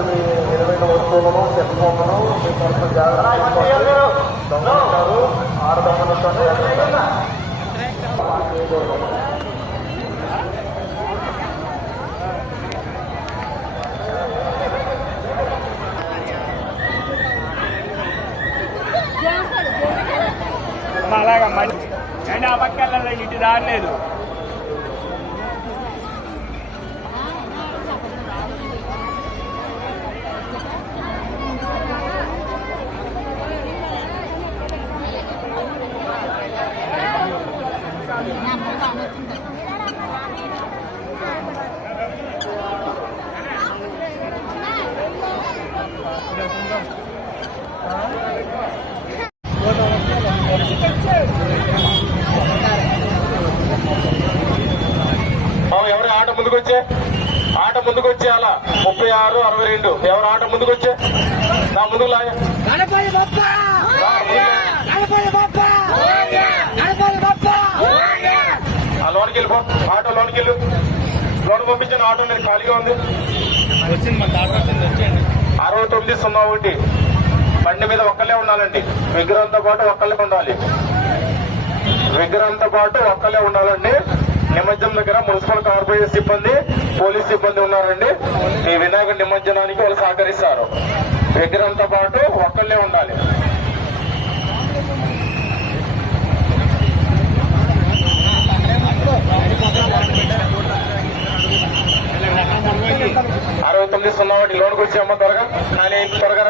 మీ విలువైన వస్తువులను సెల్ ఫోన్లను మీ కొంత ఆరు దొంగలు ఆడ దొంగలతో అలాగా మంచి అండ్ ఆ పక్క వెళ్ళాలి ఇటు బాబు ఎవరు ఆట ముందుకు వచ్చే ఆట ముందుకు వచ్చే అలా? ముప్పై ఆరు అరవై రెండు. ఎవరు ఆట ముందుకు వచ్చే నా బప్ప ఆ లోనికి వెళ్ళిపో. ఆటో లోనికి వెళ్ళు. లోన్ పంపించిన. ఆటో అనేది ఖాళీగా ఉంది. అరవై తొమ్మిది సున్నా ఒకటి. బండి మీద ఒక్కలే ఉండాలండి. విగ్రహంతో పాటు ఒక్కలే ఉండాలి. విగ్రహంతో పాటు ఒక్కలే ఉండాలండి. నిమజ్జనం దగ్గర మున్సిపల్ కార్పొరేషన్ సిబ్బంది పోలీస్ సిబ్బంది ఉన్నారండి. ఈ వినాయక నిమజ్జనానికి వాళ్ళు సహకరిస్తారు. విగ్రహంతో పాటు ఒక్కళ్ళే ఉండాలి. అరవై తొమ్మిది సున్నా ఒకటి లోన్కి వచ్చామా త్వరగా? కానీ త్వరగా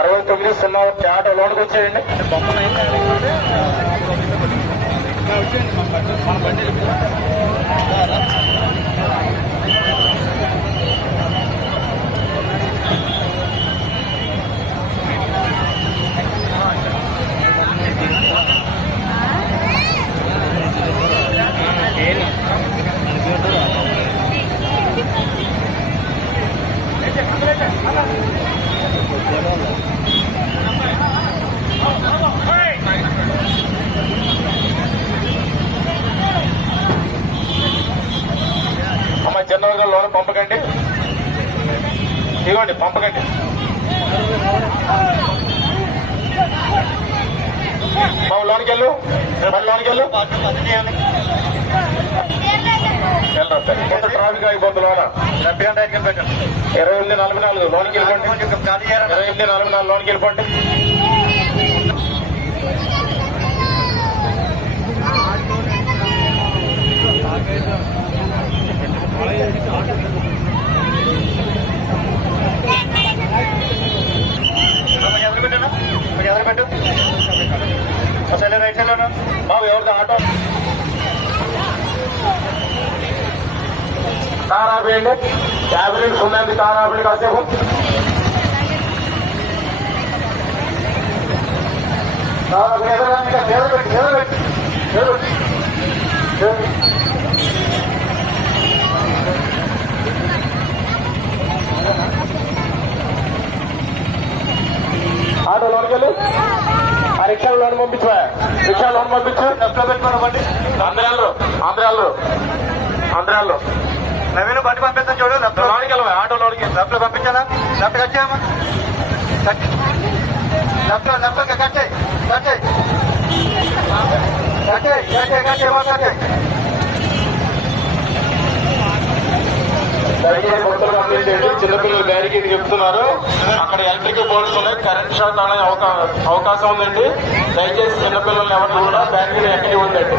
అరవై తొమ్మిది సున్నా ఒకటి ఆటో లోనికి వచ్చేయండి. మన బండి జనవరిగా పంపకండి. ఇవ్వండి పంపకండి. మా లోనికి వెళ్ళు. మళ్ళీ లోనికి వెళ్ళు. వెళ్ళరా సరే. ట్రాఫిక్ అయిపోతుంది లోన. ఇరవై ఎనిమిది నలభై నాలుగు లోనికి వెళ్ళిపోండి. ఇరవై ఎనిమిది నలభై నాలుగు లోనికి వెళ్ళిపోండి. బాబు ఎవరిది? ఆటో? కార్ ఆపేయండి క్యాబినెట్ ఉందండి కార్ ఆపండి కాసేపు. కార్ ఆపండి. ఎదురుగా ఇంకా ఆ రిక్షా లోన్ పంపించా రిక్షా లోన్ పంపించు లెఫ్ట్లో పెట్టుకోమండి ఆంధ్రాలు ఆంధ్రాలు ఆంధ్రాలు నవీన్ బండి పంపిస్తాను చూడు లెఫ్ట్ లోనికి వెళ్ళవా? ఆటో లోనికి. లెఫ్ట్ పంపించానా? లెఫ్ట్ కట్ చేయమ్మా. లెఫ్ట్ లెఫ్ట్ కట్ చేయి. కట్ చేయి. కట్ చేయి కట్ చేయి కట్ చేయమా కట్ చేయి. చిన్నపిల్లలు బ్యారికేడ్ చెప్తున్నారు. అక్కడ ఎలక్ట్రిక్ పోల్స్ ఉన్నాయి. కరెంట్ షాక్ అనే అవకాశం ఉందండి. దయచేసి చిన్నపిల్లలు ఎవరు కూడా బ్యారికేడ్ ఎక్కడి ఉందండి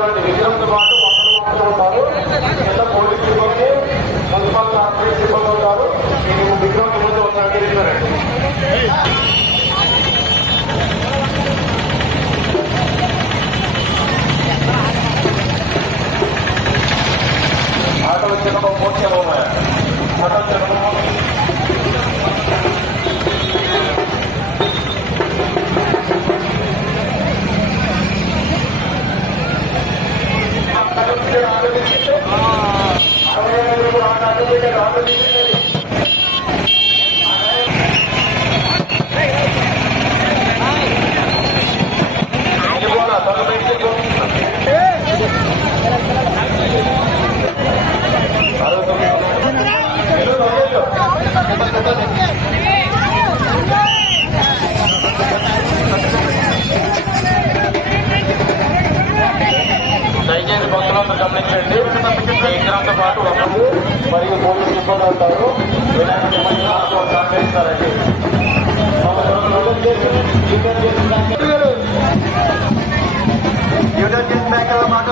ఆట విగ్రహంతో పాటు మొత్తం ఉంటారు కింద పోలీస్ సిబ్బంది మున్సిపల్ కార్పొరేట్ సిబ్బంది ఉంటారు మీకు విగ్రహం ముందు సహకరిస్తారండి ఆటలు చిన్న పూర్తి ఉన్నాయి ఆటలు చిన్న దయచేసి భక్తులందరూ గమనించండి విగ్రహంతో పాటు ఒకరు మరియు పోలీసు సిబ్బంది ఉంటారు వినాయక సహకరిస్తారండి చేసిన బ్యాంకుల మాట